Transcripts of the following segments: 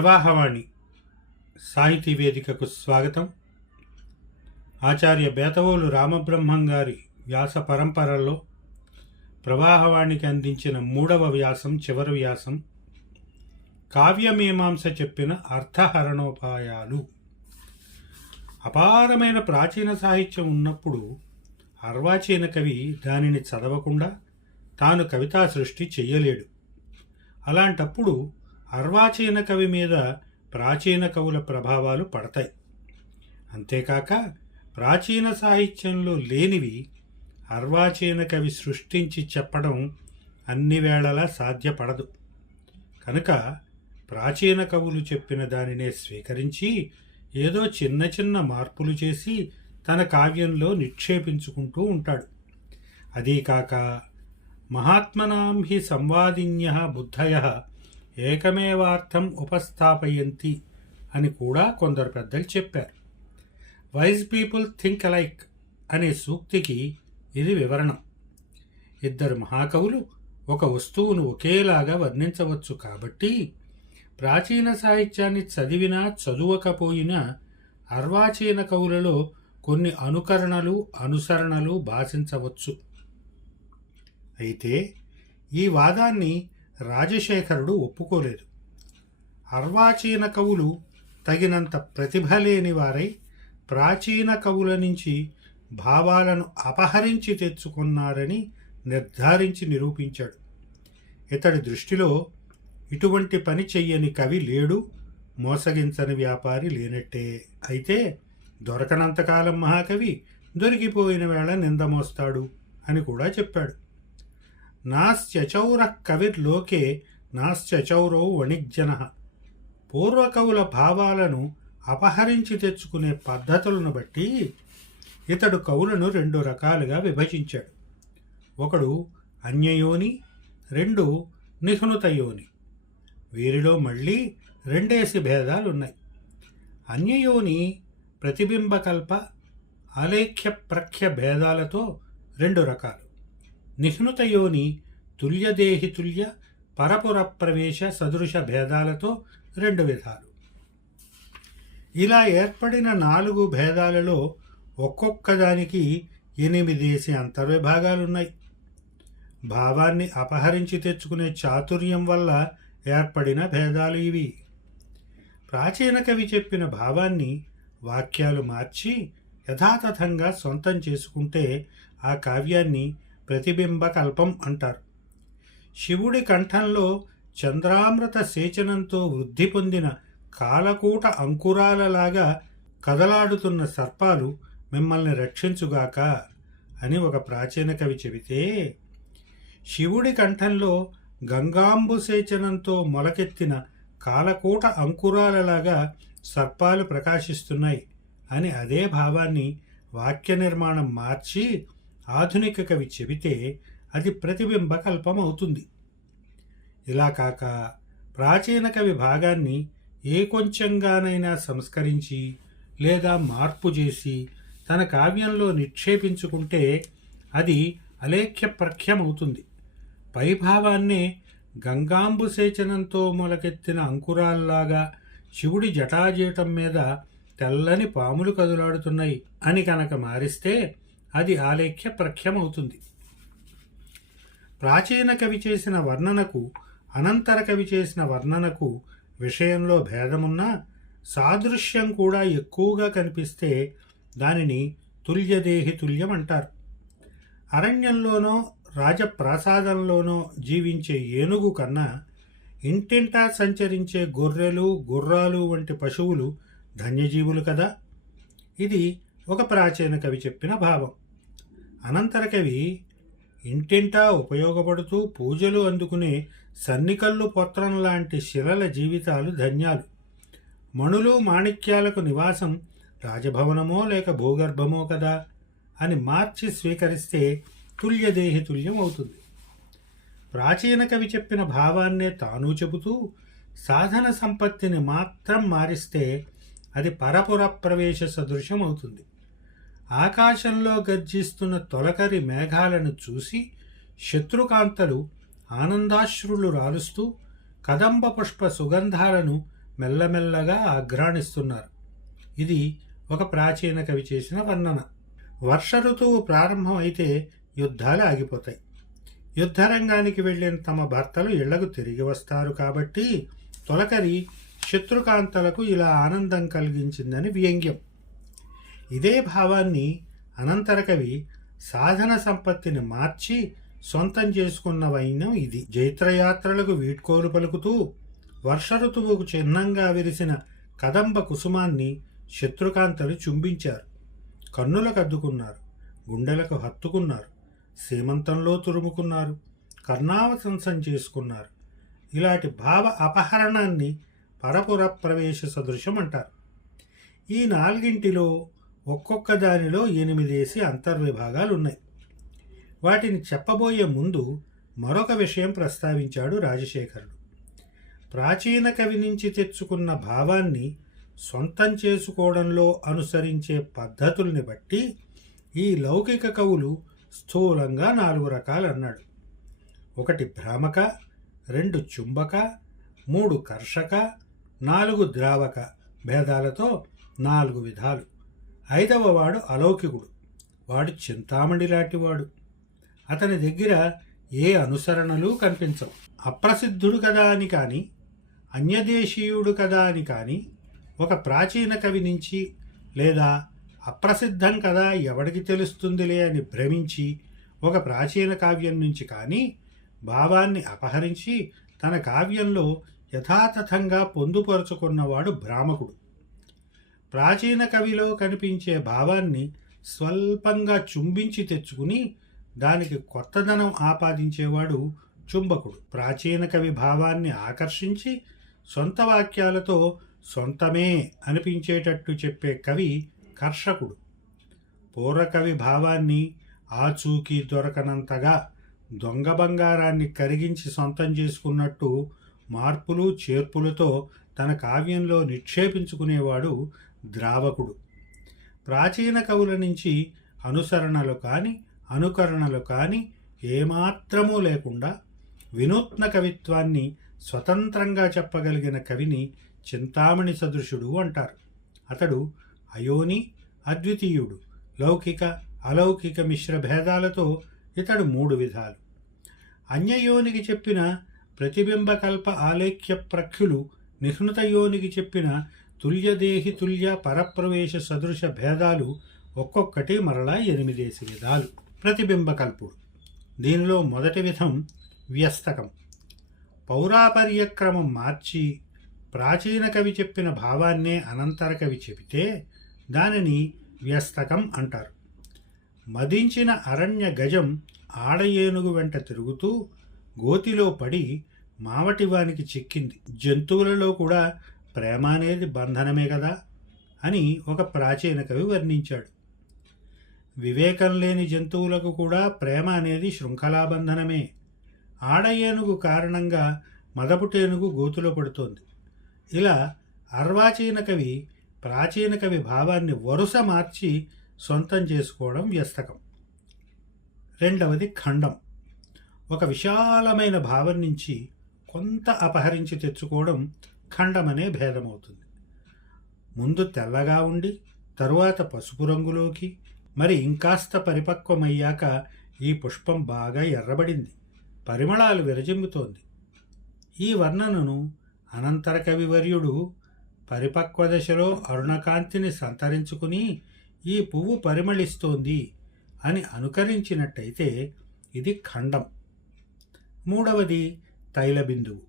ప్రవాహవాణి సాహితీ వేదికకు స్వాగతం. ఆచార్య బేతవోలు రామబ్రహ్మం గారి వ్యాస పరంపరలో ప్రవాహవాణికి అందించిన 3వ వ్యాసం, చివరి వ్యాసం కావ్యమీమాంస చెప్పిన అర్థహరణోపాయాలు. అపారమైన ప్రాచీన సాహిత్యం ఉన్నప్పుడు అర్వాచీన కవి దానిని చదవకుండా తాను కవితా సృష్టి చెయ్యలేడు. అలాంటప్పుడు అర్వాచీన కవి మీద ప్రాచీన కవుల ప్రభావాలు పడతాయి. అంతేకాక ప్రాచీన సాహిత్యంలో లేనివి అర్వాచీన కవి సృష్టించి చెప్పడం అన్ని వేళలా సాధ్యపడదు. కనుక ప్రాచీన కవులు చెప్పిన దానినే స్వీకరించి ఏదో చిన్న చిన్న మార్పులు చేసి తన కావ్యంలో నిక్షేపించుకుంటూ ఉంటాడు. అదీకాక మహాత్మనాం హి సంవాదిన్యః బుద్ధయః ఏకమేవార్థం ఉపస్థాపయంతి అని కూడా కొందరు పెద్దలు చెప్పారు. వైజ్ పీపుల్ థింక్ అలైక్ అనే సూక్తికి ఇది వివరణం. ఇద్దరు మహాకవులు ఒక వస్తువును ఒకేలాగా వర్ణించవచ్చు కాబట్టి ప్రాచీన సాహిత్యాన్ని చదివినా చదువకపోయినా అర్వాచీన కవులలో కొన్ని అనుకరణలు, అనుసరణలు భాషించవచ్చు. అయితే ఈ వాదాన్ని రాజశేఖరుడు ఒప్పుకోలేదు. అర్వాచీన కవులు తగినంత ప్రతిభ లేని వారై ప్రాచీన కవుల నుంచి భావాలను అపహరించి తెచ్చుకున్నారని నిర్ధారించి నిరూపించాడు. ఇతడి దృష్టిలో ఇటువంటి పని చెయ్యని కవి లేడు, మోసగించని వ్యాపారి లేనట్టే. అయితే దొరకనంతకాలం మహాకవి, దొరికిపోయిన వేళ నిందమోస్తాడు అని కూడా చెప్పాడు. నాస్త్యచౌర కవిర్లోకే నాస్త్యచౌరో వణిజ్జనః. పూర్వకవుల భావాలను అపహరించి తెచ్చుకునే పద్ధతులను బట్టి ఇతడు కవులను 2 రకాలుగా విభజించాడు. ఒకడు అన్యయోని, 2 నిహ్నుతయోని. వీరిలో మళ్ళీ 2 భేదాలున్నాయి. అన్యయోని ప్రతిబింబకల్ప, ఆలేఖ్య ప్రఖ్య భేదాలతో 2 రకాలు. నిహ్నుతయోని తుల్యదేహితుల్య పరపుర ప్రవేశ సదృశ భేదాలతో 2 విధాలు. ఇలా ఏర్పడిన 4 భేదాలలో ఒక్కొక్కదానికి 8 అంతర్విభాగాలున్నాయి. భావాన్ని అపహరించి తెచ్చుకునే చాతుర్యం వల్ల ఏర్పడిన భేదాలు ఇవి. ప్రాచీన కవి చెప్పిన భావాన్ని వాక్యాలు మార్చి యథాతథంగా సొంతం చేసుకుంటే ఆ కావ్యాన్ని ప్రతిబింబకల్పం అంటారు. శివుడి కంఠంలో చంద్రామృత సేచనంతో వృద్ధి పొందిన కాలకూట అంకురాలలాగా కదలాడుతున్న సర్పాలు మిమ్మల్ని రక్షించుగాక అని ఒక ప్రాచీన కవి చెబితే, శివుడి కంఠంలో గంగాంబు సేచనంతో మొలకెత్తిన కాలకూట అంకురాలలాగా సర్పాలు ప్రకాశిస్తున్నాయి అని అదే భావాన్ని వాక్య నిర్మాణం మార్చి ఆధునిక కవి చెబితే అది ప్రతిబింబకల్పం అవుతుంది. ఇలా కాక ప్రాచీన కవి భాగాన్ని ఏ కొంచెంగానైనా సంస్కరించి లేదా మార్పు చేసి తన కావ్యంలో నిక్షేపించుకుంటే అది అలేఖ్య ప్రఖ్యమవుతుంది. పైభావాన్నే గంగాంబు సేచనంతో మొలకెత్తిన అంకురాల్లాగా శివుడి జటాజీటం మీద తెల్లని పాములు కదులాడుతున్నాయి అని కనుక మారిస్తే అది ఆలేఖ్య ప్రఖ్యమవుతుంది. ప్రాచీన కవి చేసిన వర్ణనకు, అనంతర కవి చేసిన వర్ణనకు విషయంలో భేదమున్నా సాదృశ్యం కూడా ఎక్కువగా కనిపిస్తే దానిని తుల్యదేహి తుల్యం అంటారు. అరణ్యంలోనో రాజప్రాసాదంలోనో జీవించే ఏనుగు కన్నా ఇంటింటా సంచరించే గొర్రెలు, గుర్రాలు వంటి పశువులు ధన్యజీవులు కదా. ఇది ఒక ప్రాచీన కవి చెప్పిన భావం. అనంతర కవి ఇంటింటా ఉపయోగపడుతూ పూజలు అందుకునే సన్నికల్లు పొత్రం లాంటి శిలల జీవితాలు ధన్యాలు. మణులు మాణిక్యాలకు నివాసం రాజభవనమో లేక భూగర్భమో కదా అని మార్చి స్వీకరిస్తే తుల్యదేహి తుల్యం అవుతుంది. ప్రాచీన కవి చెప్పిన భావాన్నే తాను చెబుతూ సాధన సంపత్తిని మాత్రం మారిస్తే అది పరపుర ప్రవేశ సదృశం అవుతుంది. ఆకాశంలో గర్జిస్తున్న తొలకరి మేఘాలను చూసి శత్రుకాంతలు ఆనందాశ్రులు రాలుస్తూ కదంబ పుష్ప సుగంధాలను మెల్లమెల్లగా ఆఘ్రాణిస్తున్నారు. ఇది ఒక ప్రాచీన కవి చేసిన వర్ణన. వర్ష ఋతువు ప్రారంభం అయితే యుద్ధాలు ఆగిపోతాయి. యుద్ధరంగానికి వెళ్ళిన తమ భర్తలు ఇళ్లకు తిరిగి వస్తారు కాబట్టి తొలకరి శత్రుకాంతలకు ఇలా ఆనందం కలిగించిందని వ్యంగ్యం. ఇదే భావాన్ని అనంతర కవి సాధన సంపత్తిని మార్చి సొంతం చేసుకున్న వైనం ఇది. జైత్రయాత్రలకు వీడ్కోలు పలుకుతూ వర్ష ఋతువుకు చిహ్నంగా విరిసిన కదంబ కుసుమాన్ని శత్రుకాంతలు చుంబించారు. కన్నులకు అద్దుకున్నారు, గుండెలకు హత్తుకున్నారు, సీమంతంలో తురుముకున్నారు, కర్ణావతంసం చేసుకున్నారు. ఇలాంటి భావ అపహరణాన్ని పరపుర ప్రవేశ సదృశం అంటారు. ఈ నాలుగింటిలో ఒక్కొక్క దానిలో 8 అంతర్విభాగాలు ఉన్నాయి. వాటిని చెప్పబోయే ముందు మరొక విషయం ప్రస్తావించాడు రాజశేఖరుడు. ప్రాచీన కవి నుంచి తెచ్చుకున్న భావాన్ని సొంతం చేసుకోవడంలో అనుసరించే పద్ధతుల్ని బట్టి ఈ లౌకిక కవులు స్థూలంగా 4 రకాలన్నాడు. 1 భ్రామక, 2 చుంబక, 3 కర్షక, 4 ద్రావక భేదాలతో 4 విధాలు. 5వ వాడు అలౌకికుడు. వాడు చింతామణి లాంటివాడు. అతని దగ్గర ఏ అనుసరణలు కనిపించవు. అప్రసిద్ధుడు కదా అని కానీ, అన్యదేశీయుడు కదా అని కానీ, ఒక ప్రాచీన కవి నుంచి లేదా అప్రసిద్ధం కదా ఎవడికి తెలుస్తుందిలే అని భ్రమించి ఒక ప్రాచీన కావ్యం నుంచి కానీ భావాన్ని అపహరించి తన కావ్యంలో యథాతథంగా పొందుపరుచుకున్నవాడు భ్రామకుడు. ప్రాచీన కవిలో కనిపించే భావాన్ని స్వల్పంగా చుంబించి తెచ్చుకుని దానికి కొత్తదనం ఆపాదించేవాడు చుంబకుడు. ప్రాచీన కవి భావాన్ని ఆకర్షించి సొంత వాక్యాలతో సొంతమే అనిపించేటట్టు చెప్పే కవి కర్షకుడు. పూర్వకవి భావాన్ని ఆచూకీ దొరకనంతగా దొంగ బంగారాన్ని కరిగించి సొంతం చేసుకున్నట్టు మార్పులు చేర్పులతో తన కావ్యంలో నిక్షేపించుకునేవాడు ద్రావకుడు. ప్రాచీన కవుల నుంచి అనుసరణలు కానీ అనుకరణలు కానీ ఏమాత్రమూ లేకుండా వినూత్న కవిత్వాన్ని స్వతంత్రంగా చెప్పగలిగిన కవిని చింతామణి సదృశుడు అంటారు. అతడు అయోని, అద్వితీయుడు. లౌకిక అలౌకిక మిశ్ర భేదాలతో ఇతడు 3 విధాలు. అన్యయోనికి చెప్పిన ప్రతిబింబకల్ప ఆలేఖ్య ప్రఖ్యులు నిహృత యోనికి చెప్పిన తుల్యదేహి తుల్య పరప్రవేశ సదృశ భేదాలు ఒక్కొక్కటి మరలా 8 విధాలు. ప్రతిబింబకల్పుడు. దీనిలో మొదటి విధం వ్యస్తకం. పౌరాపర్యక్రమం మార్చి ప్రాచీన కవి చెప్పిన భావాన్నే అనంతర కవి చెబితే దానిని వ్యస్తకం అంటారు. మదించిన అరణ్య గజం ఆడ ఏనుగు వెంట తిరుగుతూ గోతిలో పడి మావటివానికి చిక్కింది. జంతువులలో కూడా ప్రేమ అనేది బంధనమే కదా అని ఒక ప్రాచీన కవి వర్ణించాడు. వివేకం లేని జంతువులకు కూడా ప్రేమ అనేది శృంఖలాబంధనమే. ఆడ ఏనుగు కారణంగా మదపుటేనుగు గోతులో పడుతోంది. ఇలా అర్వాచీన కవి ప్రాచీన కవి భావాన్ని వరుస మార్చి సొంతం చేసుకోవడం వ్యస్తకం. రెండవది ఖండం. ఒక విశాలమైన భావం నుంచి కొంత అపహరించి తెచ్చుకోవడం ఖండమనే భేదమవుతుంది. ముందు తెల్లగా ఉండి తరువాత పసుపు రంగులోకి, మరి ఇంకాస్త పరిపక్వమయ్యాక ఈ పుష్పం బాగా ఎర్రబడింది, పరిమళాలు విరజిమ్ముతోంది. ఈ వర్ణనను అనంతర కవివర్యుడు పరిపక్వ దశలో అరుణకాంతిని సంతరించుకుని ఈ పువ్వు పరిమళిస్తోంది అని అనుకరించినట్టయితే ఇది ఖండం. మూడవది తైలబిందువు.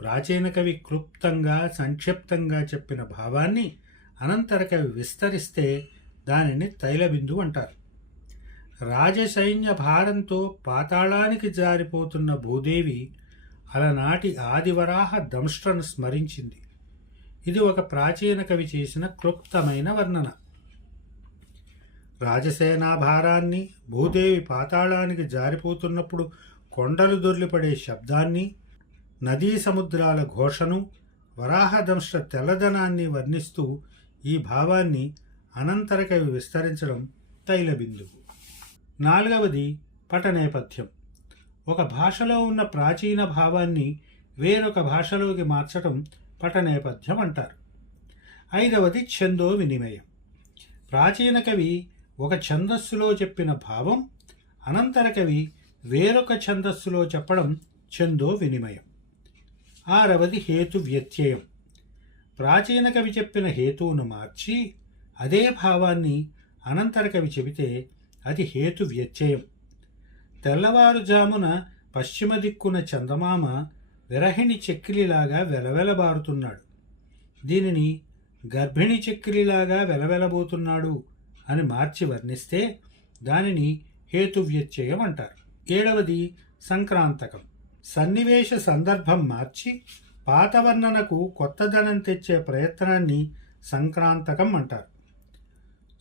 ప్రాచీన కవి క్లుప్తంగా సంక్షిప్తంగా చెప్పిన భావాన్ని అనంతర కవి విస్తరిస్తే దానిని తైలబిందువు అంటారు. రాజసైన్య భారంతో పాతాళానికి జారిపోతున్న భూదేవి అలనాటి ఆదివరాహ దంష్ట్రను స్మరించింది. ఇది ఒక ప్రాచీన కవి చేసిన క్లుప్తమైన వర్ణన. రాజసేనా భారాన్ని, భూదేవి పాతాళానికి జారిపోతున్నప్పుడు కొండలు దొర్లిపడే శబ్దాన్ని, నదీ సముద్రాల ఘోషను, వరాహదంష్ట్ర తెల్లదనాన్ని వర్ణిస్తూ ఈ భావాన్ని అనంతర కవి విస్తరించడం తైలబిందువు. నాలుగవది పటనేపథ్యం. ఒక భాషలో ఉన్న ప్రాచీన భావాన్ని వేరొక భాషలోకి మార్చడం పటనేపథ్యం అంటారు. 5వది ఛందో వినిమయం. ప్రాచీన కవి ఒక ఛందస్సులో చెప్పిన భావం అనంతర కవి వేరొక ఛందస్సులో చెప్పడం ఛందో వినిమయం. 6వది హేతు వ్యత్యయం. ప్రాచీన కవి చెప్పిన హేతువును మార్చి అదే భావాన్ని అనంతర కవి చెబితే అది హేతు వ్యత్యయం. తెల్లవారుజామున పశ్చిమ దిక్కున చందమామ విరహిణి చెక్కిలిలాగా వెలవెలబారుతున్నాడు, దీనిని గర్భిణి చెక్కిలిలాగా వెలవెలబోతున్నాడు అని మార్చి వర్ణిస్తే దానిని హేతు వ్యత్యయం అంటారు. 7వది సంక్రాంతకం. సన్నివేశ సందర్భం మార్చి పాత వర్ణనకు కొత్తదనం తెచ్చే ప్రయత్నాన్ని సంక్రాంతకం అంటారు.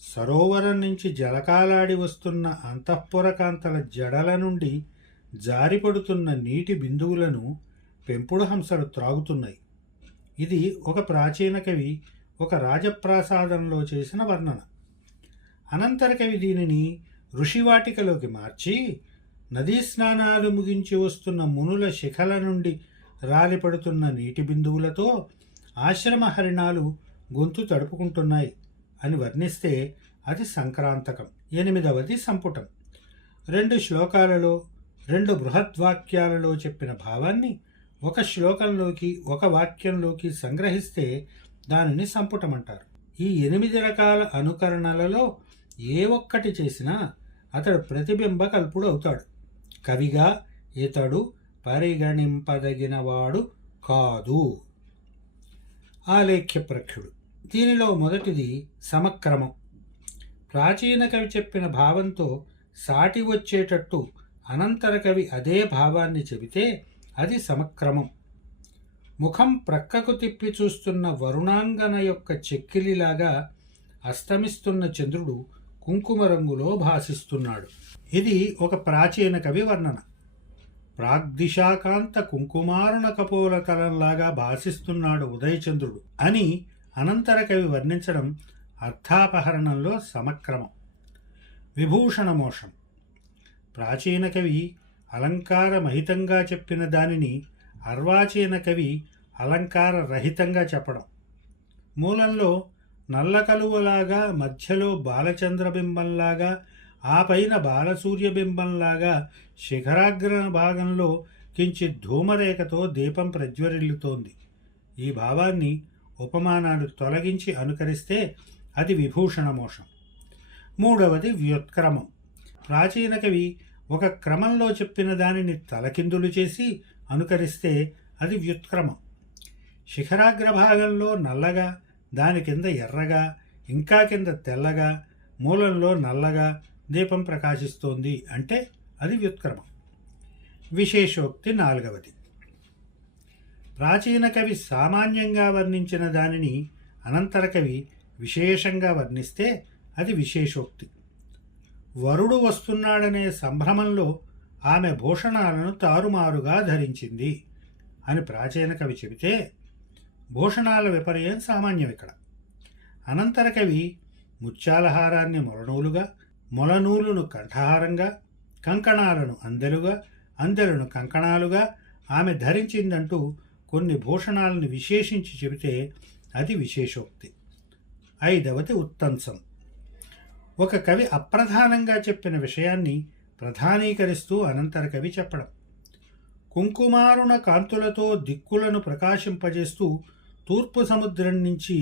సరోవరం నుంచి జలకాలాడి వస్తున్న అంతఃపురకాంతల జడల నుండి జారిపడుతున్న నీటి బిందువులను పెంపుడు హంసలు త్రాగుతున్నాయి. ఇది ఒక ప్రాచీన కవి ఒక రాజప్రాసాదంలో చేసిన వర్ణన. అనంతర కవి దీనిని ఋషివాటికలోకి మార్చి నదీ స్నానాలు ముగించి వస్తున్న మునుల శిఖల నుండి రాలిపడుతున్న నీటి బిందువులతో ఆశ్రమ హరిణాలు గొంతు తడుపుకుంటున్నాయి అని వర్ణిస్తే అది సంక్రాంతకం. 8వది సంపుటం. 2 శ్లోకాలలో 2 బృహద్వాక్యాలలో చెప్పిన భావాన్ని ఒక శ్లోకంలోకి ఒక వాక్యంలోకి సంగ్రహిస్తే దానిని సంపుటం అంటారు. ఈ 8 రకాల అనుకరణలలో ఏ ఒక్కటి చేసినా అతడు ప్రతిబింబ కల్పుడు అవుతాడు. కవిగా ఇతడు పరిగణింపదగినవాడు కాదు. ఆలేఖ్య ప్రఖ్యుడు. దీనిలో మొదటిది సమక్రమం. ప్రాచీన కవి చెప్పిన భావంతో సాటి వచ్చేటట్టు అనంతర కవి అదే భావాన్ని చెబితే అది సమక్రమం. ముఖం ప్రక్కకు తిప్పి చూస్తున్న వరుణాంగన యొక్క చెక్కిలిలాగా అస్తమిస్తున్న చంద్రుడు కుంకుమ రంగులో భాసిస్తున్నాడు. ఇది ఒక ప్రాచీన కవి వర్ణన. ప్రాగ్దిశాకాంత కుంకుమారుణ కపోల తలంలాగా భాసిస్తున్నాడు ఉదయచంద్రుడు అని అనంతర కవి వర్ణించడం అర్థాపహరణంలో సమక్రమం. విభూషణమోషం. ప్రాచీన కవి అలంకారమహితంగా చెప్పిన దానిని అర్వాచీన కవి అలంకార రహితంగా చెప్పడం. మూలంలో నల్ల కలువలాగా, మధ్యలో బాలచంద్రబింబంలాగా, ఆ పైన బాలసూర్యబింబంలాగా శిఖరాగ్ర భాగంలో కించిత్ ధూమరేఖతో దీపం ప్రజ్వరిల్లుతోంది. ఈ భావాన్ని ఉపమానాలు తొలగించి అనుకరిస్తే అది విభూషణమోషం. 3వది వ్యుత్క్రమం. ప్రాచీన కవి ఒక క్రమంలో చెప్పిన దానిని తలకిందులు చేసి అనుకరిస్తే అది వ్యుత్క్రమం. శిఖరాగ్రభాగంలో నల్లగా, దాని కింద ఎర్రగా, ఇంకా కింద తెల్లగా, మూలంలో నల్లగా దీపం ప్రకాశిస్తోంది అంటే అది వ్యుత్క్రమం. విశేషోక్తి 4వది. ప్రాచీన కవి సామాన్యంగా వర్ణించిన దానిని అనంతర కవి విశేషంగా వర్ణిస్తే అది విశేషోక్తి. వరుడు వస్తున్నాడనే సంభ్రమంలో ఆమె భూషణాలను తారుమారుగా ధరించింది అని ప్రాచీన కవి చెబితే భూషణాల విపర్యం సామాన్యం ఇక్కడ. అనంతర కవి ముత్యాలహారాన్ని మొలనూలుగా, మొలనూలును కంఠహారంగా, కంకణాలను అందెలుగా, అందెలను కంకణాలుగా ఆమె ధరించిందంటూ కొన్ని భూషణాలను విశేషించి చెబితే అది విశేషోక్తి. 5వది ఉత్తంసం. ఒక కవి అప్రధానంగా చెప్పిన విషయాన్ని ప్రధానీకరిస్తూ అనంతర కవి చెప్పడం. కుంకుమారుణ కాంతులతో దిక్కులను ప్రకాశింపజేస్తూ తూర్పు సముద్రం నుంచి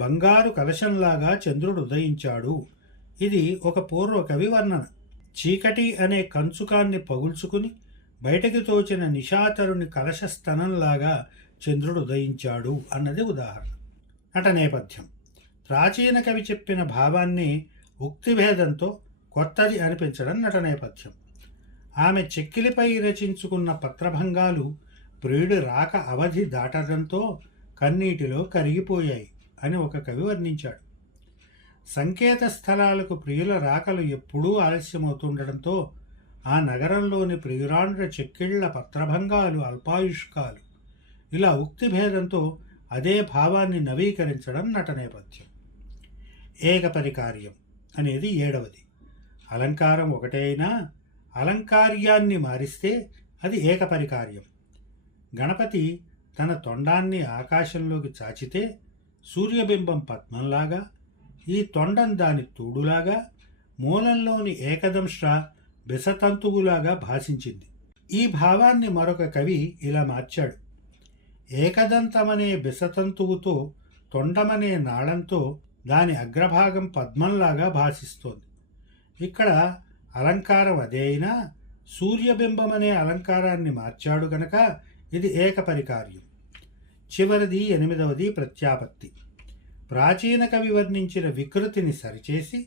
బంగారు కలశంలాగా చంద్రుడు ఉదయించాడు. ఇది ఒక పూర్వ కవి వర్ణన. చీకటి అనే కంచుకాన్ని పగుల్చుకుని బయటకు తోచిన నిశాతరుని కలశస్థనంలాగా చంద్రుడు ఉదయించాడు అన్నది ఉదాహరణ. నట నేపథ్యం. ప్రాచీన కవి చెప్పిన భావాన్ని ఉక్తిభేదంతో కొత్తది అనిపించడం నట నేపథ్యం. ఆమె చెక్కిలిపై రచించుకున్న పత్రభంగాలు ప్రియుడి రాక అవధి దాటడంతో కన్నీటిలో కరిగిపోయాయి అని ఒక కవి వర్ణించాడు. సంకేత స్థలాలకు ప్రియుల రాకలు ఎప్పుడూ ఆలస్యమవుతుండటంతో ఆ నగరంలోని ప్రియురాండ్ర చెక్కిళ్ల పత్రభంగాలు అల్పాయుష్కాలు. ఇలా ఉక్తిభేదంతో అదే భావాన్ని నవీకరించడం నట నేపథ్యం. ఏకపరికార్యం అనేది 7వది. అలంకారం ఒకటే అయినా అలంకార్యాన్ని మారిస్తే అది ఏకపరికార్యం. గణపతి తన తొండాన్ని ఆకాశంలోకి చాచితే సూర్యబింబం పద్మంలాగా, ఈ తొండం దాని తూడులాగా, మూలంలోని ఏకదంశ బిసతంతువులాగా భాషించింది. ఈ భావాన్ని మరొక కవి ఇలా మార్చాడు: ఏకదంతమనే బిసతంతువుతో, తొండమనే నాళంతో దాని అగ్రభాగం పద్మంలాగా భాషిస్తోంది. ఇక్కడ అలంకారం అదే అయినా సూర్యబింబమనే అలంకారాన్ని మార్చాడు గనక ఇది ఏకపరికార్యం. చివరిది 8వది ప్రత్యాపత్తి. ప్రాచీన కవి వర్ణించిన వికృతిని సరిచేసి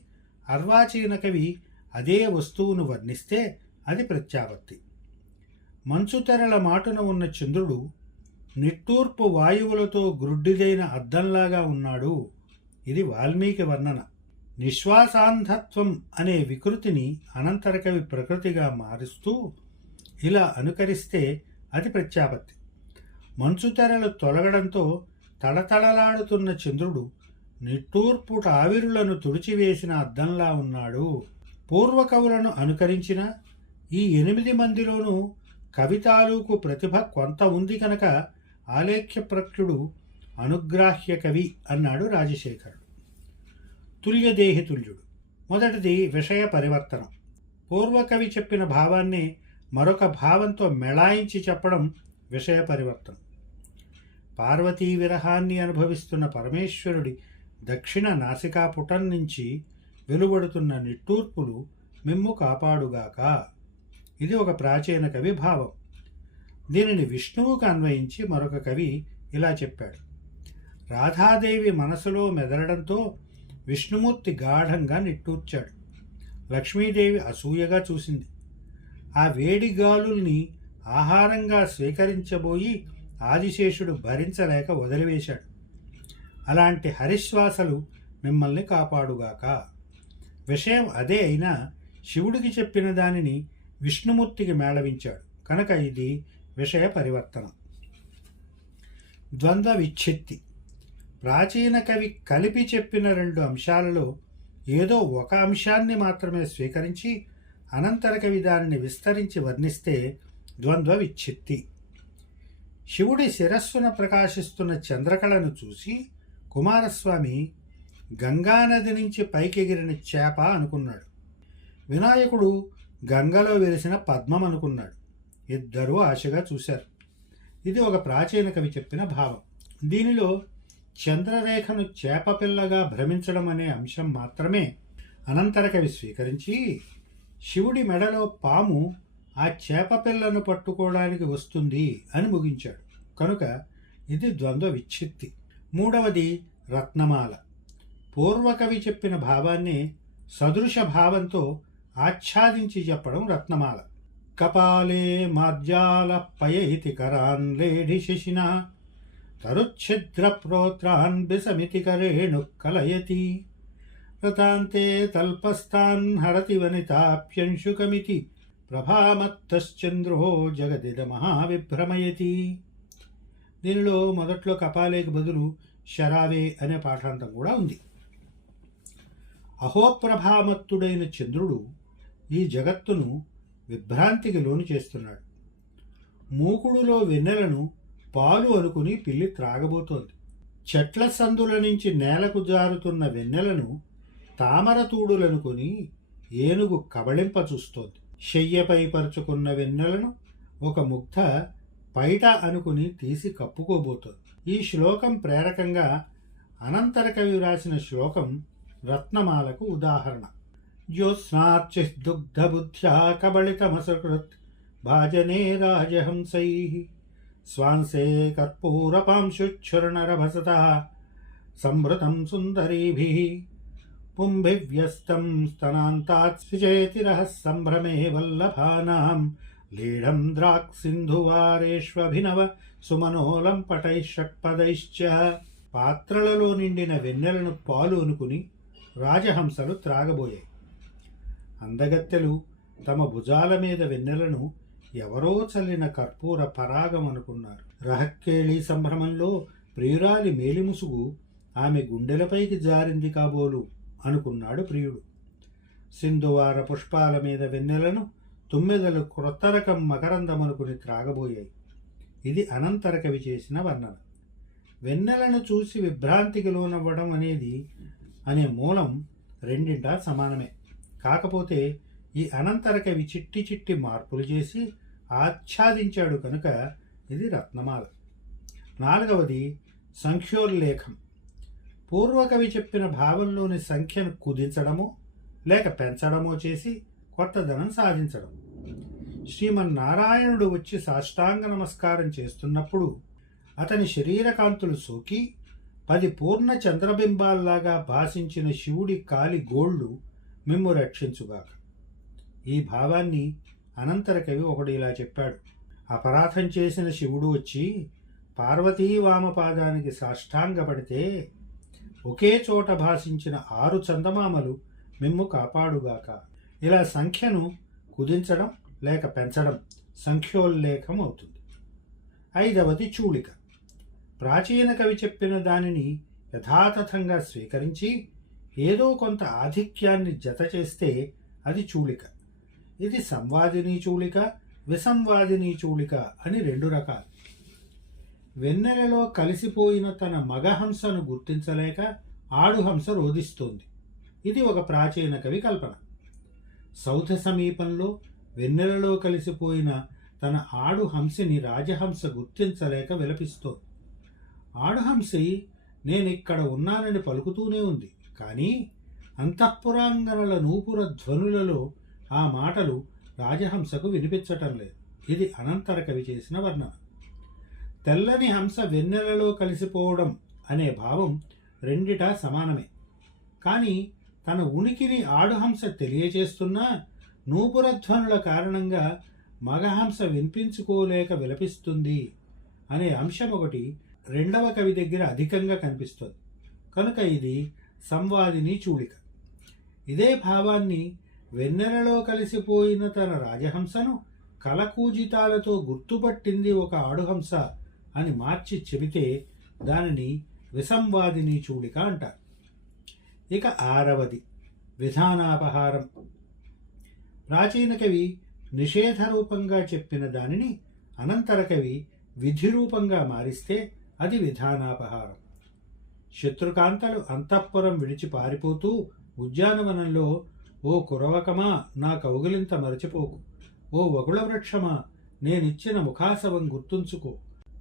అర్వాచీన కవి అదే వస్తువును వర్ణిస్తే అది ప్రత్యాపత్తి. మంచుతెరల మాటున ఉన్న చంద్రుడు నిట్టూర్పు వాయువులతో గ్రుడ్డిదైన అద్దంలాగా ఉన్నాడు. ఇది వాల్మీకి వర్ణన. నిశ్వాసాంధత్వం అనే వికృతిని అనంతరకవి ప్రకృతిగా మారుస్తూ ఇలా అనుకరిస్తే అది ప్రత్యాపత్తి. మంచుతెరలు తొలగడంతో తళతళలాడుతున్న చంద్రుడు నిట్టూర్పుట ఆవిరులను తుడిచివేసిన అద్దంలా ఉన్నాడు. పూర్వకవులను అనుకరించిన ఈ 8 మందిలోనూ కవి తాలూకు ప్రతిభ కొంత ఉంది కనుక ఆలేఖ్యప్రఖ్యుడు అనుగ్రాహ్య కవి అన్నాడు రాజశేఖరుడు. తుల్యదేహి తుల్యుడు. మొదటిది విషయ పరివర్తనం. పూర్వకవి చెప్పిన భావాన్ని మరొక భావంతో మెళాయించి చెప్పడం విషయ పరివర్తనం. పార్వతీ విరహాన్ని అనుభవిస్తున్న పరమేశ్వరుడి దక్షిణ నాసికాపుటం నుంచి వెలువడుతున్న నిట్టూర్పులు మిమ్ము కాపాడుగాక. ఇది ఒక ప్రాచీన కవి భావం. దీనిని విష్ణువుకు అన్వయించి మరొక కవి ఇలా చెప్పాడు: రాధాదేవి మనసులో మెదలడంతో విష్ణుమూర్తి గాఢంగా నిట్టూర్చాడు. లక్ష్మీదేవి అసూయగా చూసింది. ఆ వేడి గాలుల్ని ఆహారంగా స్వీకరించబోయి ఆదిశేషుడు భరించలేక వదిలివేశాడు. అలాంటి హరిశ్వాసలు మిమ్మల్ని కాపాడుగాక. విషయం అదే అయినా శివుడికి చెప్పిన దానిని విష్ణుమూర్తికి మేళవించాడు కనుక ఇది విషయ పరివర్తనం. ద్వంద్వ విచ్ఛిత్తి. ప్రాచీన కవి కలిపి చెప్పిన 2 అంశాలలో ఏదో ఒక అంశాన్ని మాత్రమే స్వీకరించి అనంతర కవి దానిని విస్తరించి వర్ణిస్తే ద్వంద్వ విచ్ఛిత్తి. శివుడి శిరస్సున ప్రకాశిస్తున్న చంద్రకళను చూసి కుమారస్వామి గంగానది నుంచి పైకెగిరిన చేప అనుకున్నాడు. వినాయకుడు గంగలో వెలిసిన పద్మం అనుకున్నాడు. ఇద్దరూ ఆశగా చూశారు. ఇది ఒక ప్రాచీన కవి చెప్పిన భావం. దీనిలో చంద్రరేఖను చేపపిల్లగా భ్రమించడం అనే అంశం మాత్రమే అనంతర కవి స్వీకరించి శివుడి మెడలో పాము ఆ చేపపిల్లను పట్టుకోవడానికి వస్తుంది అని ముగించాడు కనుక ఇది ద్వంద్వ విచ్ఛిత్తి. మూడవది రత్నమాల. పూర్వకవి చెప్పిన భావాన్ని సదృశ భావంతో ఆచ్ఛాదించి చెప్పడం రత్నమాల. కపాలే మాద్యాల పయైతి కరాన్ లేఢి శిశిన తరుచ్ఛిద్ర ప్రోత్రాన్ బిసమితి కరేణు కలయతి రతాంతే తల్పస్తాన్ హరతి వనితాప్యంశుకమితి ప్రభామత్తశ్చంద్రో జగదిద మహావిభ్రమయతి. దీనిలో మొదట్లో కపాలేకి బదులు శరావే అనే పాఠాంతం కూడా ఉంది. అహోప్రభామత్తుడైన చంద్రుడు ఈ జగత్తును విభ్రాంతికి లోను చేస్తున్నాడు. మూకుడులో వెన్నెలను పాలు అనుకుని పిల్లి త్రాగబోతోంది. చెట్ల సందుల నుంచి నేలకు జారుతున్న వెన్నెలను తామరతూడులనుకుని ఏనుగు కబళింప చూస్తోంది. శయ్యపై పరుచుకున్న వెన్నెలను ఒక ముగ్ధ పైట అనుకుని తీసి కప్పుకోబోతోంది. ఈ శ్లోకం ప్రేరకంగా అనంతర కవి రాసిన శ్లోకం రత్నమాలకు ఉదాహరణ. జ్యోత్స్నార్చిదుగ్ధబుద్ధ్యా కబళితమసకృత్ భాజనే రాజహంసై స్వాంసే కర్పూరపాంశుచ్ఛుర్ణరభసతః సంభృతం సుందరీభిః పుంభివ్యస్తం స్తనాంతాత్ స్విజేతిరః సంభ్రమే వల్లభానాం లీఢం ద్రాక్సింధువారేష్వభినవ సుమనోలం పటైః షట్పదైశ్చ. పాత్రలలో నిండిన వెన్నెలను పాలు అనుకుని రాజహంసలు త్రాగబోయాయి. అందగత్తెలు తమ భుజాల మీద వెన్నెలను ఎవరో చల్లిన కర్పూర పరాగం అనుకున్నారు. రహక్కేళి సంభ్రమంలో ప్రియురాలి మేలిముసుగు ఆమె గుండెలపైకి జారింది కాబోలు అనుకున్నాడు ప్రియుడు. సింధువార పుష్పాల మీద వెన్నెలను తుమ్మెదలు క్రొత్త రకం మకరందమనుకుని త్రాగబోయాయి. ఇది అనంతర కవి చేసిన వర్ణన. వెన్నెలను చూసి విభ్రాంతికి లోనవ్వడం అనే మూలం రెండింటా సమానమే. కాకపోతే ఈ అనంతర కవి చిట్టి చిట్టి మార్పులు చేసి ఆచ్ఛాదించాడు కనుక ఇది రత్నమాల. 4వది సంఖ్యోల్లేఖం. పూర్వకవి చెప్పిన భావంలోని సంఖ్యను కుదించడమో లేక పెంచడమో చేసి కొత్తదనం సాధించడం. శ్రీమన్నారాయణుడు వచ్చి సాష్టాంగ నమస్కారం చేస్తున్నప్పుడు అతని శరీరకాంతులు సోకి 10 పూర్ణ చంద్రబింబాల్లాగా భాషించిన శివుడి కాలి గోళ్ళు మిమ్ము రక్షించుగాక. ఈ భావాన్ని అనంతర కవి ఒకడు ఇలా చెప్పాడు. అపరాధం చేసిన శివుడు వచ్చి పార్వతీ వామపాదానికి సాష్టాంగపడితే ఒకే చోట భాషించిన 6 చందమామలు మిమ్ము కాపాడుగాక. ఇలా సంఖ్యను కుదించడం లేక పెంచడం సంఖ్యోల్లేఖం అవుతుంది. 5వది చూళిక. ప్రాచీన కవి చెప్పిన దానిని యథాతథంగా స్వీకరించి ఏదో కొంత ఆధిక్యాన్ని జత చేస్తే అది చూళిక. ఇది సంవాదినీ చూళిక, విసంవాదినీ చూళిక అని 2 రకాలు. వెన్నెలలో కలిసిపోయిన తన మగహంసను గుర్తించలేక ఆడుహంస రోధిస్తోంది. ఇది ఒక ప్రాచీన కవి కల్పన. సౌధ సమీపంలో వెన్నెలలో కలిసిపోయిన తన ఆడుహంసిని రాజహంస గుర్తించలేక విలపిస్తోంది. ఆడుహంసి నేనిక్కడ ఉన్నానని పలుకుతూనే ఉంది, కానీ అంతఃపురాంగనల నూపుర ధ్వనులలో ఆ మాటలు రాజహంసకు వినిపించటం లేదు. ఇది అనంతర కవి చేసిన వర్ణన. తెల్లని హంస వెన్నెలలో కలిసిపోవడం అనే భావం రెండిటా సమానమే. కానీ తన ఉనికిని ఆడుహంస తెలియచేస్తున్నా నూపురధ్వనుల కారణంగా మగహంస వినిపించుకోలేక విలపిస్తుంది అనే అంశం ఒకటి 2వ కవి దగ్గర అధికంగా కనిపిస్తుంది కనుక ఇది సంవాదిని చూళిక. ఇదే భావాన్ని వెన్నెలలో కలిసిపోయిన తన రాజహంసను కలకూజితాలతో గుర్తుపట్టింది ఒక ఆడుహంస అని మార్చి చెబితే దానిని విసంవాదిని చూళిక అంటారు. ఇక 6వది విధానాపహారం. ప్రాచీన కవి నిషేధ రూపంగా చెప్పిన దానిని అనంతర కవి విధి రూపంగా మారిస్తే అది విధానాపహారం. శత్రుకాంతలు అంతఃపురం విడిచి పారిపోతూ ఉద్యానవనంలో ఓ కురవకమా నా కౌగిలింత మరచిపోకు, ఓ వగుళ వృక్షమా నేనిచ్చిన ముఖాసవం గుర్తుంచుకో,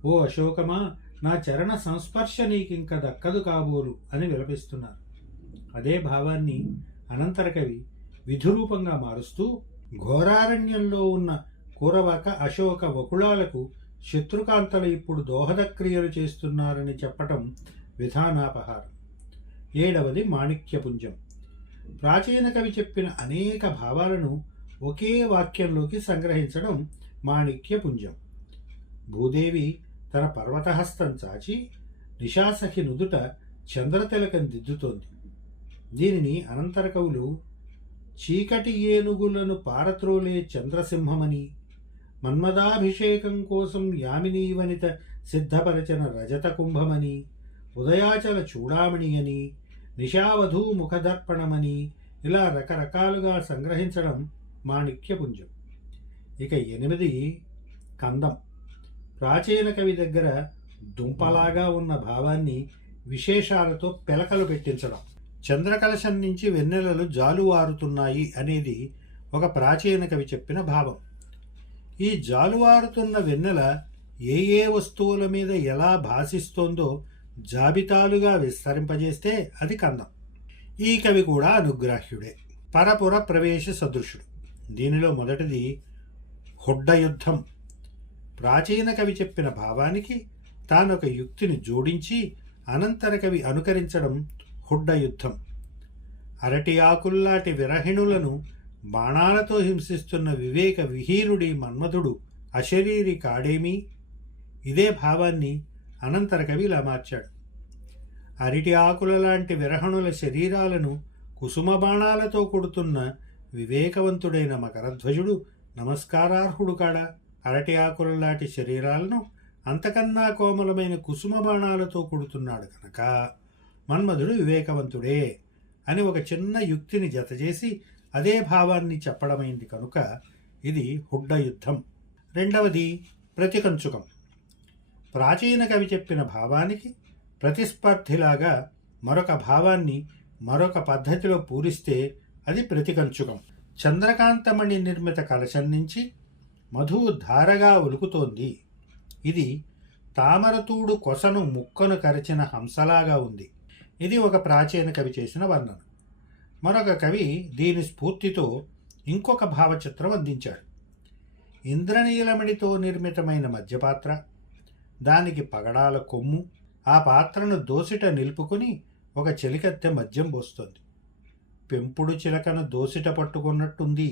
ఓ అశోకమా నా చరణ సంస్పర్శ నీకింక దక్కదు కాబోలు అని విలపిస్తున్నారు. అదే భావాన్ని అనంతర కవి విధురూపంగా మారుస్తూ ఘోరారణ్యంలో ఉన్న కురవక అశోక వకుళాలకు శత్రుకాంతలు ఇప్పుడు దోహదక్రియలు చేస్తున్నారని చెప్పటం విధానాపహారం. 7వది మాణిక్యపుంజం. ప్రాచీన కవి చెప్పిన అనేక భావాలను ఒకే వాక్యంలోకి సంగ్రహించడం మాణిక్యపుంజం. భూదేవి తన పర్వతహస్తం చాచి నిశాసఖి నుదుట చంద్రతిలకం దిద్దుతోంది. దీనిని అనంతర కవులు చీకటి ఏనుగులను పారత్రోలే చంద్రసింహమని, మన్మదాభిషేకం కోసం యామినీ వనిత సిద్ధపరచిన రజత కుంభమని, ఉదయాచల చూడామణి అని, నిశావధూ ముఖదర్పణమని ఇలా రకరకాలుగా సంగ్రహించడం మాణిక్యపుంజం. ఇక 8 కందం. ప్రాచీన కవి దగ్గర దుంపలాగా ఉన్న భావాన్ని విశేషాలతో పెలకలు పెట్టించడం. చంద్రకలశం నుంచి వెన్నెలలు జాలువారుతున్నాయి అనేది ఒక ప్రాచీన కవి చెప్పిన భావం. ఈ జాలువారుతున్న వెన్నెల ఏ ఏ వస్తువుల మీద ఎలా భాసిస్తోందో జాబితాలుగా విస్తరింపజేస్తే అది కందం. ఈ కవి కూడా అనుగ్రాహ్యుడే, పరపుర ప్రవేశ సదృశుడు. దీనిలో మొదటిది హుడ్డయుద్ధం. ప్రాచీన కవి చెప్పిన భావానికి తానొక యుక్తిని జోడించి అనంతర కవి అనుకరించడం హుడ్డయుద్ధం. అరటి ఆకుల్లాంటి విరహిణులను బాణాలతో హింసిస్తున్న వివేక విహీనుడి మన్మధుడు అశరీరి కాడేమీ. ఇదే భావాన్ని అనంతర కవి ఇలా మార్చాడు. అరటి ఆకుల లాంటి విరహణుల శరీరాలను కుసుమ బాణాలతో కొడుతున్న వివేకవంతుడైన మకరధ్వజుడు నమస్కారార్హుడు కాడా? అరటి ఆకుల లాంటి శరీరాలను అంతకన్నా కోమలమైన కుసుమ బాణాలతో కొడుతున్నాడు కనుక మన్మధుడు వివేకవంతుడే అని ఒక చిన్న యుక్తిని జతచేసి అదే భావాన్ని చెప్పడమైంది కనుక ఇది హుడ్డయుద్ధం. 2వది ప్రతికంచుకం. ప్రాచీన కవి చెప్పిన భావానికి ప్రతిస్పర్ధిలాగా మరొక భావాన్ని మరొక పద్ధతిలో పూరిస్తే అది ప్రతికంచుకం. చంద్రకాంతమణి నిర్మిత కలశం నుంచి మధువు ధారగా ఒలుకుతోంది. ఇది తామరతూడు కొసను ముక్కను కరిచిన హంసలాగా ఉంది. ఇది ఒక ప్రాచీన కవి చేసిన వర్ణన. మరొక కవి దీని స్ఫూర్తితో ఇంకొక భావచిత్రం అందించాడు. ఇంద్రనీలమణితో నిర్మితమైన మధ్యపాత్ర, దానికి పగడాల కొమ్ము, ఆ పాత్రను దోసిట నిలుపుకుని ఒక చెలికత్తె మద్యం పోస్తోంది. పెంపుడు చిలకను దోసిట పట్టుకున్నట్టుంది.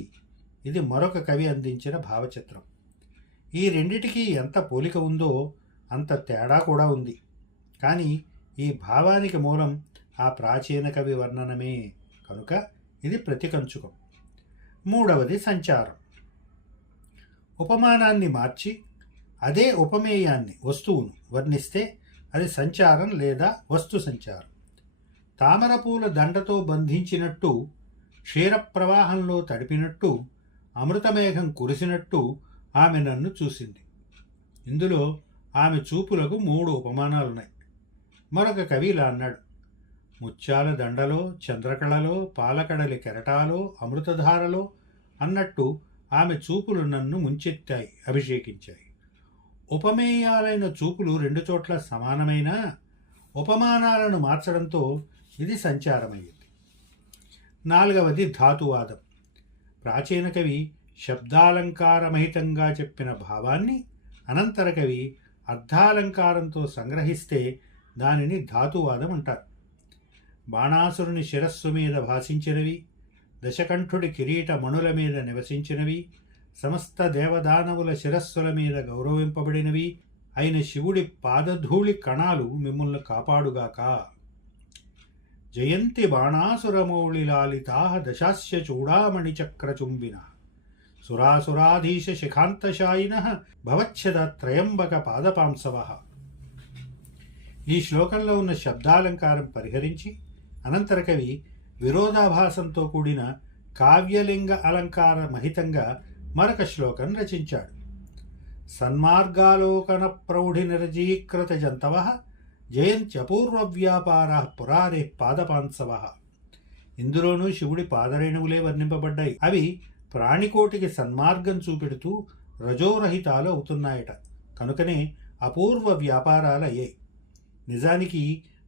ఇది మరొక కవి అందించిన భావచిత్రం. ఈ రెండిటికీ ఎంత పోలిక ఉందో అంత తేడా కూడా ఉంది. కానీ ఈ భావానికి మూలం ఆ ప్రాచీన కవి వర్ణనమే కనుక ఇది ప్రతికంచుకం. మూడవది సంచారం. ఉపమానాన్ని మార్చి అదే ఉపమేయాన్ని, వస్తువును వర్ణిస్తే అది సంచారం లేదా వస్తు సంచారం. తామరపూల దండతో బంధించినట్టు, క్షీరప్రవాహంలో తడిపినట్టు, అమృతమేఘం కురిసినట్టు ఆమె నన్ను చూసింది. ఇందులో ఆమె చూపులకు 3 ఉపమానాలున్నాయి. మరొక కవి ఇలా అన్నాడు: ముత్యాల దండలో, చంద్రకళలో, పాలకడలి కెరటాలో, అమృతధారలో అన్నట్టు ఆమె చూపులు నన్ను ముంచెత్తాయి, అభిషేకించాయి. ఉపమేయాలైన చూపులు 2 చోట్ల సమానమైన ఉపమానాలను మార్చడంతో ఇది సంచారమయ్యింది. నాలుగవది ధాతువాదం. ప్రాచీన కవి శబ్దాలంకారమహితంగా చెప్పిన భావాన్ని అనంతర కవి అర్థాలంకారంతో సంగ్రహిస్తే దానిని ధాతువాదం అంటారు. బాణాసురుని శిరస్సు మీద భాసించినవి, దశకంఠుడి కిరీట మణుల మీద నివసించినవి, సమస్త దేవదానవుల శిరస్సుల మీద గౌరవింపబడినవి అయిన శివుడి పాదధూళి కణాలు మిమ్మల్ని కాపాడుగాక. జయంతి బాణాసురమౌళిలాలితా దశాస్య చూడామణి చక్రచుంబిన సురాసురాధీశ శిఖాంతశాయిన భవచ్ఛద త్రయంబక పాదపాంసవ. ఈ శ్లోకంలో ఉన్న శబ్దాలంకారం పరిహరించి అనంతర కవి విరోధాభాసంతో కూడిన కావ్యలింగ అలంకార మహితంగా మరొక శ్లోకం రచించాడు. సన్మార్గాలోకన ప్రౌఢి నిరజీకృత జంతవ జయంత్యపూర్వ వ్యాపారా పురారే పాదపాంసవ. ఇందులోనూ శివుడి పాదరేణువులే వర్ణింపబడ్డాయి. అవి ప్రాణికోటికి సన్మార్గం చూపెడుతూ రజోరహితాలు అవుతున్నాయట. కనుకనే అపూర్వ వ్యాపారాలయ్యాయి. నిజానికి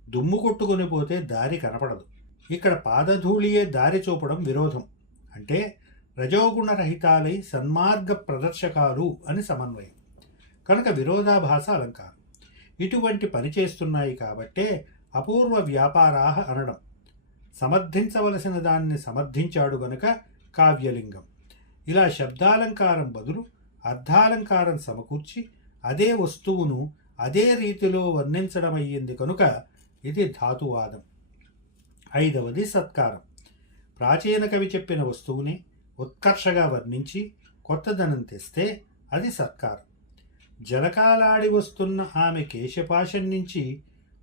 దుమ్ము కొట్టుకుని పోతే దారి కనపడదు. ఇక్కడ పాదధూళియే దారి చూపడం విరోధం. అంటే రజోగుణరహితాలై సన్మార్గ ప్రదర్శకాలు అని సమన్వయం. కనుక విరోధాభాస అలంకారం. ఇటువంటి పని చేస్తున్నాయి కాబట్టే అపూర్వ వ్యాపారాహ అనడం. సమర్థించవలసిన దాన్ని సమర్థించాడు గనుక కావ్యలింగం. ఇలా శబ్దాలంకారం బదులు అర్థాలంకారం సమకూర్చి అదే వస్తువును అదే రీతిలో వర్ణించడమయ్యింది కనుక ఇది ధాతువాదం. ఐదవది సత్కారం. ప్రాచీన కవి చెప్పిన వస్తువుని ఉత్కర్షగా వర్ణించి కొత్తదనం తెస్తే అది సత్కారం. జలకాలాడి వస్తున్న ఆమె కేశపాశం నుంచి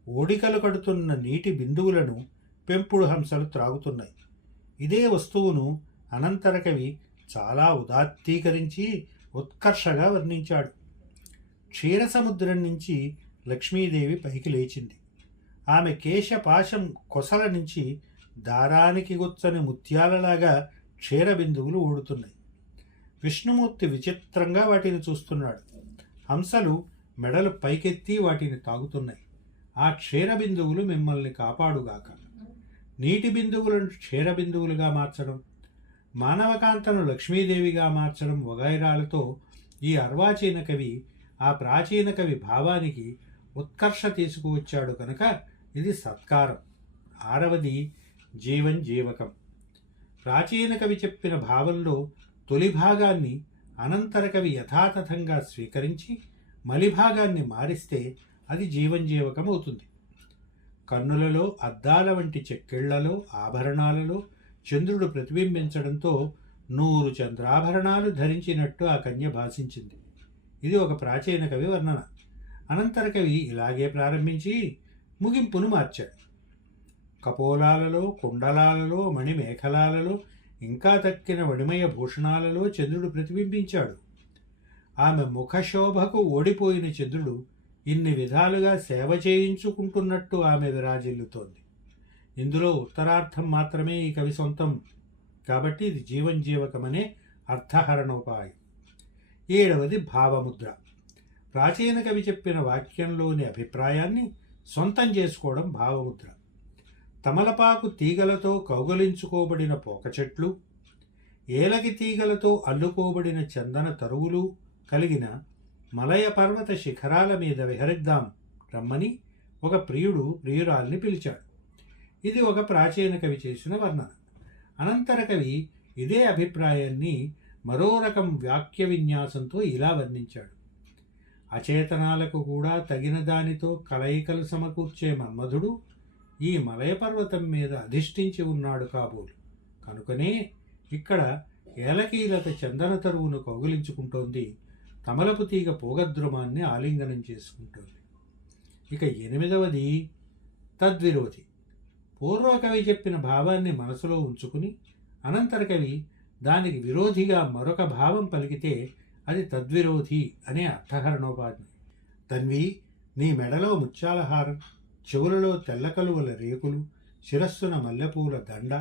ఓడికలు కడుతున్న నీటి బిందువులను పెంపుడు హంసలు త్రాగుతున్నాయి. ఇదే వస్తువును అనంతర కవి చాలా ఉదాత్తీకరించి ఉత్కర్షగా వర్ణించాడు. క్షీరసముద్రం నుంచి లక్ష్మీదేవి పైకి లేచింది. ఆమె కేశపాశం కొసల నుంచి దారానికి గుచ్చని ముత్యాలలాగా క్షీరబిందువులు ఊడుతున్నాయి. విష్ణుమూర్తి విచిత్రంగా వాటిని చూస్తున్నాడు. హంసలు మెడలు పైకెత్తి వాటిని తాగుతున్నాయి. ఆ క్షీరబిందువులు మిమ్మల్ని కాపాడుగాక. నీటి బిందువులను క్షీరబిందువులుగా మార్చడం, మానవకాంతను లక్ష్మీదేవిగా మార్చడం వగైరాలతో ఈ అర్వాచీన కవి ఆ ప్రాచీన కవి భావానికి ఉత్కర్ష తీసుకువచ్చాడు కనుక ఇది సత్కారం. ఆరవది జీవకం. ప్రాచీన కవి చెప్పిన భావంలో తొలి భాగాన్ని అనంతర కవి యథాతథంగా స్వీకరించి మలిభాగాన్ని మారిస్తే అది జీవకం అవుతుంది. కన్నులలో అద్దాల వంటి చెక్కిళ్లలో ఆభరణాలలో చంద్రుడు ప్రతిబింబించడంతో 100 చంద్రాభరణాలు ధరించినట్టు ఆ కన్య భాషించింది. ఇది ఒక ప్రాచీన కవి వర్ణన. అనంతర కవి ఇలాగే ప్రారంభించి ముగింపును మార్చాడు. కపోలాలలో, కుండలాలలో, మణిమేఖలాలలో, ఇంకా తక్కిన వడిమయ భూషణాలలో చంద్రుడు ప్రతిబింబించాడు. ఆమె ముఖశోభకు ఓడిపోయిన చంద్రుడు ఇన్ని విధాలుగా సేవ చేయించుకుంటున్నట్టు ఆమె విరాజిల్లుతోంది. ఇందులో ఉత్తరార్థం మాత్రమే ఈ కవి సొంతం కాబట్టి ఇది జీవంజీవకమనే అర్థహరణోపాయం. 7వది భావముద్ర. ప్రాచీన కవి చెప్పిన వాక్యంలోని అభిప్రాయాన్ని సొంతం చేసుకోవడం భావముద్ర. తమలపాకు తీగలతో కౌగలించుకోబడిన పోక చెట్లు, ఏలకి తీగలతో అల్లుకోబడిన చందన తరువులు కలిగిన మలయ పర్వత శిఖరాల మీద విహరిద్దాం రమ్మని ఒక ప్రియుడు ప్రియురాల్ని పిలిచాడు. ఇది ఒక ప్రాచీన కవి చేసిన వర్ణన. అనంతర కవి ఇదే అభిప్రాయాన్ని మరో రకం వాక్య విన్యాసంతో ఇలా వర్ణించాడు. అచేతనాలకు కూడా తగిన దానితో కలయికలు సమకూర్చే మన్మధుడు ఈ మలయ పర్వతం మీద అధిష్ఠించి ఉన్నాడు కాబోలు. కనుకనే ఇక్కడ ఏలకీలత చందన తరువును కౌగిలించుకుంటోంది, తమలపు తీగ పోగద్రుమాన్ని ఆలింగనం చేసుకుంటోంది. ఇక 8వది తద్విరోధి. పూర్వకవి చెప్పిన భావాన్ని మనసులో ఉంచుకుని అనంతర కవి దానికి విరోధిగా మరొక భావం పలికితే అది తద్విరోధి అనే అర్థహరణోపాధి. తన్వి, నీ మెడలో ముత్యాల హారం, చెవులలో తెల్ల కలువల రేకులు, శిరస్సున మల్లెపూల దండ,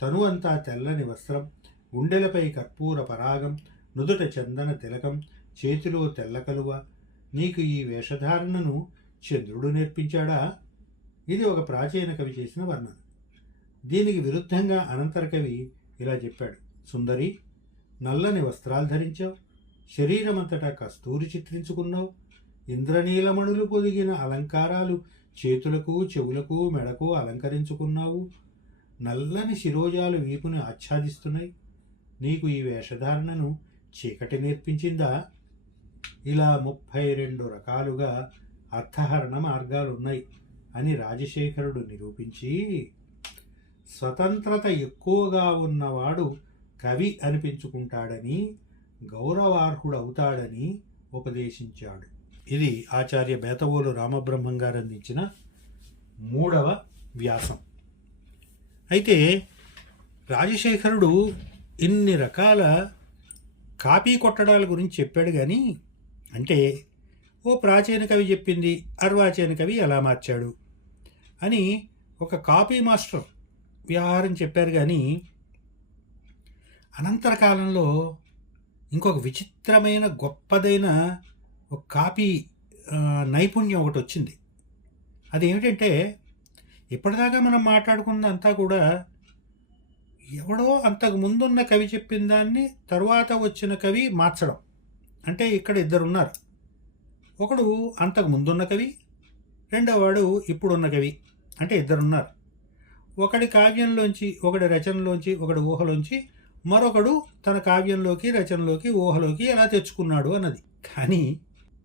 తనువంతా తెల్లని వస్త్రం, గుండెలపై కర్పూర పరాగం, నుదుట చందన తిలకం, చేతిలో తెల్ల కలువ, నీకు ఈ వేషధారణను చంద్రుడు నేర్పించాడా? ఇది ఒక ప్రాచీన కవి చేసిన వర్ణన. దీనికి విరుద్ధంగా అనంతర కవి ఇలా చెప్పాడు. సుందరి, నల్లని వస్త్రాలు ధరించావు, శరీరమంతటా కస్తూరి చిత్రించుకున్నావు, ఇంద్రనీలమణులు పొదిగిన అలంకారాలు చేతులకు చెవులకు మెడకు అలంకరించుకున్నావు, నల్లని శిరోజాలు వీపుని ఆచ్ఛాదిస్తున్నాయి. నీకు ఈ వేషధారణను చీకటి నేర్పించిందా? ఇలా 32 రకాలుగా అర్థహరణ మార్గాలున్నాయి అని రాజశేఖరుడు నిరూపించి స్వతంత్రత ఎక్కువగా ఉన్నవాడు కవి అనిపించుకుంటాడని, గౌరవార్హుడవుతాడని ఉపదేశించాడు. ఇది ఆచార్య బేతవోలు రామబ్రహ్మం గారు అందించిన 3వ వ్యాసం. అయితే రాజశేఖరుడు ఇన్ని రకాల కాపీ కొట్టడాల గురించి చెప్పాడు. కానీ అంటే ఓ ప్రాచీన కవి చెప్పింది అర్వాచీన కవి ఎలా మార్చాడు అని ఒక కాపీ మాస్టర్ వ్యవహారం చెప్పారు. కానీ అనంతర కాలంలో ఇంకొక విచిత్రమైన గొప్పదైన ఒక కాపీ నైపుణ్యం ఒకటి వచ్చింది. అదేమిటంటే ఇప్పటిదాకా మనం మాట్లాడుకున్నదంతా కూడా ఎవడో అంతకు ముందున్న కవి చెప్పిన దాన్ని తరువాత వచ్చిన కవి మార్చడం. అంటే ఇక్కడ ఇద్దరున్నారు. ఒకడు అంతకు ముందున్న కవి, రెండోవాడు ఇప్పుడున్న కవి. అంటే ఇద్దరున్నారు. ఒకడి కావ్యంలోంచి, ఒకడి రచనలోంచి, ఒకడి ఊహలోంచి మరొకడు తన కావ్యంలోకి, రచనలోకి, ఊహలోకి ఎలా తెచ్చుకున్నాడు అన్నది. కానీ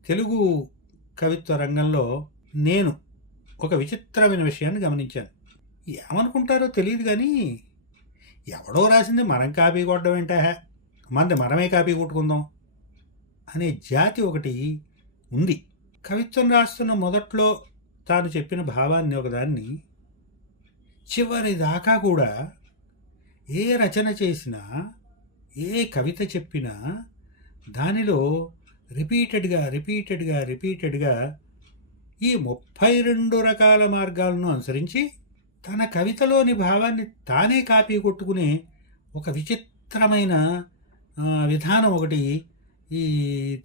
తెలుగు కవిత్వ రంగంలో నేను ఒక విచిత్రమైన విషయాన్ని గమనించాను. ఏమనుకుంటారో తెలియదు కానీ ఎవడో రాసింది మనం కాపీ కొట్టడం ఏంటా, మనది మనమే కాపీ కొట్టుకుందాం అనే జాతి ఒకటి ఉంది. కవిత్వం రాస్తున్న మొదట్లో తాను చెప్పిన భావాన్ని ఒకదాన్ని చివరి దాకా కూడా ఏ రచన చేసినా, ఏ కవిత చెప్పినా దానిలో రిపీటెడ్గా ఈ 32 రకాల మార్గాలను అనుసరించి తన కవితలోని భావాన్ని తానే కాపీ కొట్టుకునే ఒక విచిత్రమైన విధానం ఒకటి ఈ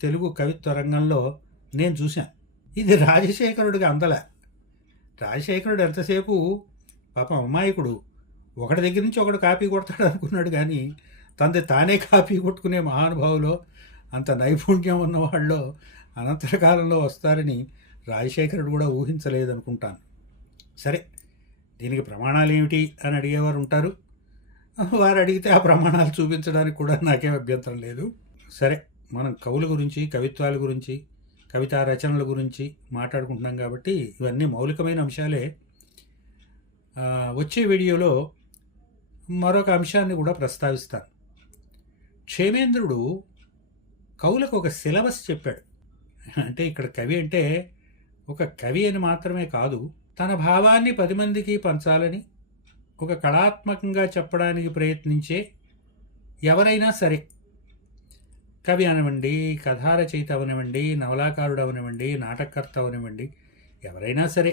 తెలుగు కవిత్వ రంగంలో నేను చూశాను. ఇది రాజశేఖరుడికి అందలే. రాజశేఖరుడు ఎంతసేపు పాపం అమాయకుడు ఒకటి దగ్గర నుంచి ఒకటి కాపీ కొడతాడు అనుకున్నాడు. కానీ తంది తానే కాపీ కొట్టుకునే మహానుభావులో, అంత నైపుణ్యం ఉన్నవాళ్ళు అనంతర కాలంలో వస్తారని రాజశేఖరుడు కూడా ఊహించలేదనుకుంటాను. సరే, దీనికి ప్రమాణాలు ఏమిటి అని అడిగేవారు ఉంటారు. వారు అడిగితే ఆ ప్రమాణాలు చూపించడానికి కూడా నాకేం అభ్యంతరం లేదు. సరే, మనం కవుల గురించి, కవిత్వాల గురించి, కవితా రచనల గురించి మాట్లాడుకుంటున్నాం కాబట్టి ఇవన్నీ మౌలికమైన అంశాలే. వచ్చే వీడియోలో మరొక అంశాన్ని కూడా ప్రస్తావిస్తాను. క్షేమేంద్రుడు కవులకు ఒక సిలబస్ చెప్పాడు. అంటే ఇక్కడ కవి అంటే ఒక కవి అని మాత్రమే కాదు, తన భావాన్ని 10 మందికి పంచాలని, ఒక కళాత్మకంగా చెప్పడానికి ప్రయత్నించే ఎవరైనా సరే కవి అవనివ్వండి, కథా రచయిత అవనివ్వండి, నవలాకారుడు అవనివ్వండి, నాటకకర్త అవనివ్వండి, ఎవరైనా సరే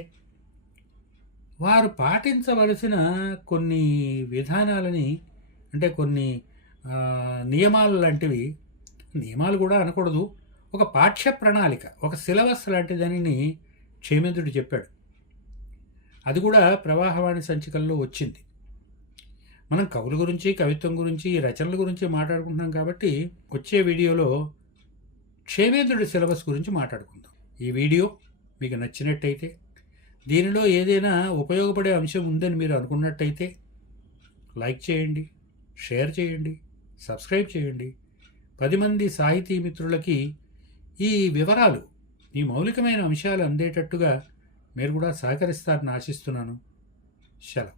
వారు పాటించవలసిన కొన్ని విధానాలని, అంటే కొన్ని నియమాలు లాంటివి, నియమాలు కూడా అనకూడదు, ఒక పాఠ్య ప్రణాళిక, ఒక సిలబస్ లాంటి దానిని క్షేమేంద్రుడు చెప్పాడు. అది కూడా ప్రవాహవాణి సంచికల్లో వచ్చింది. మనం కవుల గురించి, కవిత్వం గురించి, రచనల గురించి మాట్లాడుకుంటున్నాం కాబట్టి వచ్చే వీడియోలో క్షేమేంద్రుడి సిలబస్ గురించి మాట్లాడుకుందాం. ఈ వీడియో మీకు నచ్చినట్టయితే, దీనిలో ఏదైనా ఉపయోగపడే అంశం ఉందని మీరు అనుకున్నట్టయితే లైక్ చేయండి, షేర్ చేయండి, సబ్స్క్రైబ్ చేయండి. 10 మంది సాహితీ మిత్రులకి ఈ వివరాలు, ఈ మౌలికమైన అంశాలు అందేటట్టుగా మీరు కూడా సహకరిస్తారని ఆశిస్తున్నాను. సెలవు.